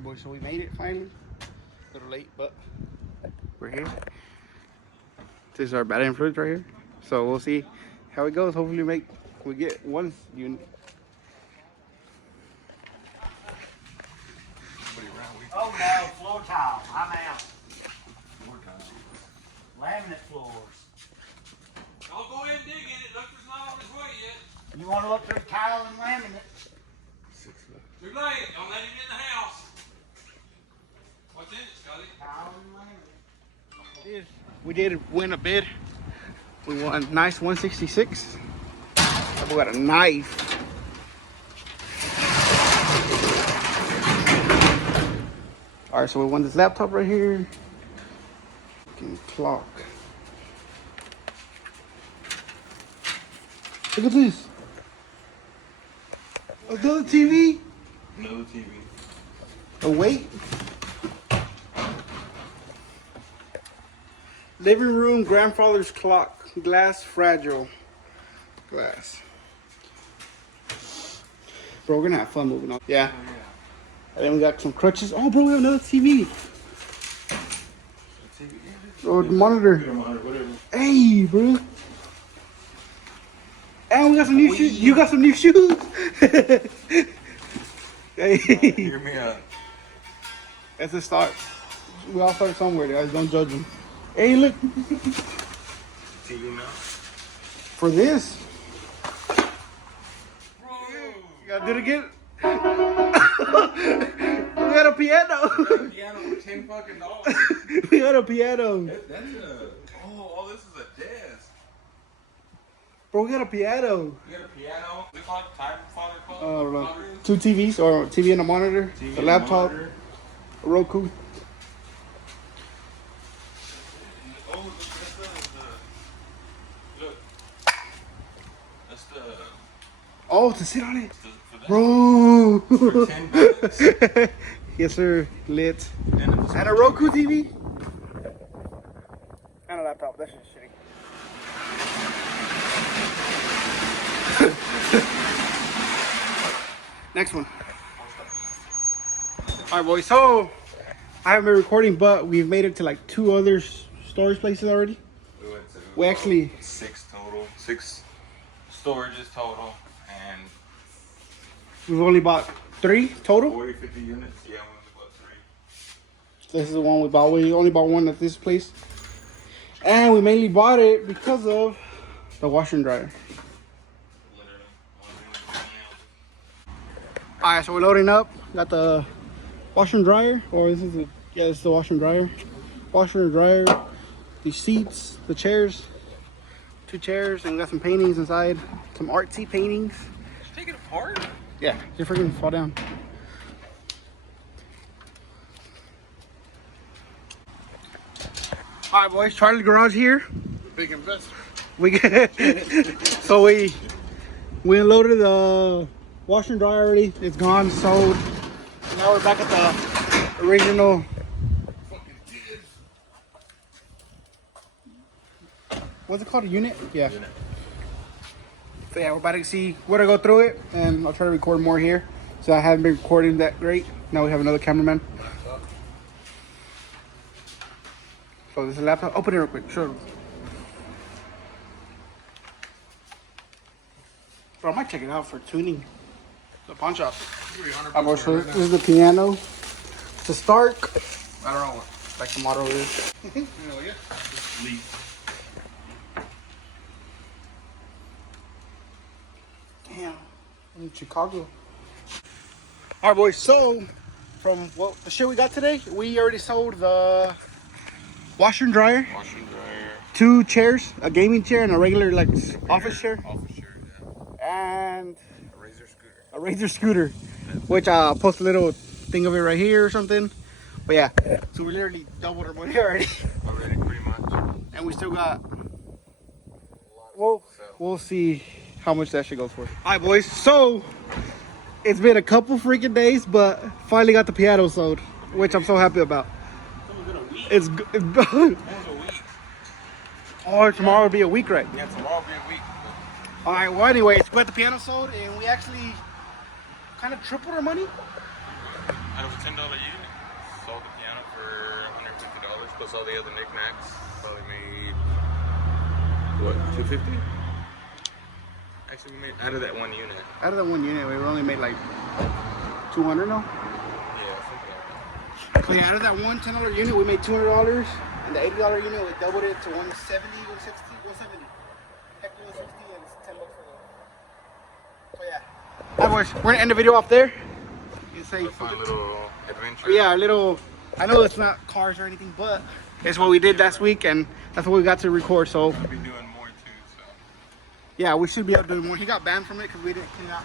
Alright boys, so we made it finally. A little late, but we're here. This is our bad influence right here. So we'll see how it goes. Hopefully we get one unit. Oh no, floor tile. I'm out. Floor tile. Laminate floors. Don't go in and dig in it. Look, there's not on his way yet. You want to look through tile and laminate? Too late. Don't let him in the house. What's in it, Scotty? Tile and laminate. We did win a bid. We won a nice 166. We got a knife. All right, so we won this laptop right here. Fucking clock. Look at this. Another TV. Another TV. A weight. Living room grandfather's clock. Glass, fragile glass. Bro, we're gonna have fun moving on. Yeah. And then we got some crutches. Oh, bro, we have another TV. Oh, the monitor. Hey, bro. And we got some new shoes. You got some new shoes. Hey. Hear me out. That's a start. We all start somewhere, guys. Don't judge them. Hey, look. TV now. For this. You gotta do it again. We got a piano. Piano for $10 fucking. We got a piano. That's a. Oh, this is a desk. Bro, we got a piano. You got a piano. They call it Time Father Club. I don't know. 2 TVs or TV and a monitor. TV a laptop. monitor. A Roku. Oh, look, that's the. Oh, to sit on it. For that. Bro. For $10. Yes, sir. Lit. And And a Roku TV. And a laptop. That's just shitty. Next one. Alright, boys. So, I haven't been recording, but we've made it to like 2 other storage places already. We went to. We actually. 6 total. 6 storages total. And We've only bought 3 total. 40, 50 units. Yeah, we only bought 3. This is the one we bought. We only bought 1 at this place. And we mainly bought it because of the washer and dryer. Literally. Alright, so we're loading up. Got the washer and dryer. Or this is the, yeah, this is the washer and dryer. Washer and dryer. The seats, the chairs. 2 chairs, and we got some paintings inside. Some artsy paintings. Did you take it apart? Yeah, they freaking fall down. All right, boys, Charlie Garage here. Big investor. We get so we unloaded the washer and dryer already. It's gone, sold. Now we're back at the original. What's it called? A unit? Yeah. Unit. So yeah, we're about to see. We're gonna go through it, and I'll try to record more here. So I haven't been recording that great. Now we have another cameraman. So this is a laptop. Open it real quick. Show them. Bro, I might check it out for tuning. The pawn shop. So this is the piano. It's a Stark. I don't know what like the model is. Damn, in Chicago. All right, boys. So, from what the shit we got today, we already sold the washer and dryer, Washer and dryer. 2 chairs, a gaming chair, and a regular like office chair, Office chair, yeah. and A Razor scooter. a Razor scooter, which I'll post a little thing of it right here or something. But yeah, so we literally doubled our money already, Already, pretty much. and we still got. Well, we'll see how much that shit goes for. All right, boys. So it's been a couple freaking days, but finally got the piano sold, which I'm so happy about. It's Almost a week. or tomorrow will be a week, right? Yeah, tomorrow will be a week. All right. Well, anyways, we got the piano sold, and we actually kind of tripled our money. out of a $10 unit, sold the piano for $150 plus all the other knickknacks. Probably made what, $250? Actually, we made out of that one unit. Out of that one unit, we only made like 200 now. Yeah, something like that. So yeah, out of that one $10 unit, we made $200, and the $80 unit, we doubled it to 170, 160, 170. Heck, 160, and it's $10 for the. So yeah. Alright, boys, we're gonna end the video off there. You say A fun little adventure. yeah, a little. I know it's not cars or anything, but it's what we did last week, and that's what we got to record. So We'll be doing more too, so. yeah, we should be able to do more. He got banned from it because we didn't clean out.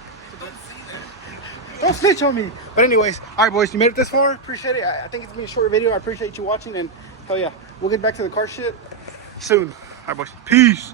Don't snitch on me. But anyways, all right, boys, you made it this far. Appreciate it. I think it's been a short video. I appreciate you watching, and hell yeah, we'll get back to the car shit soon. All right, boys. Peace.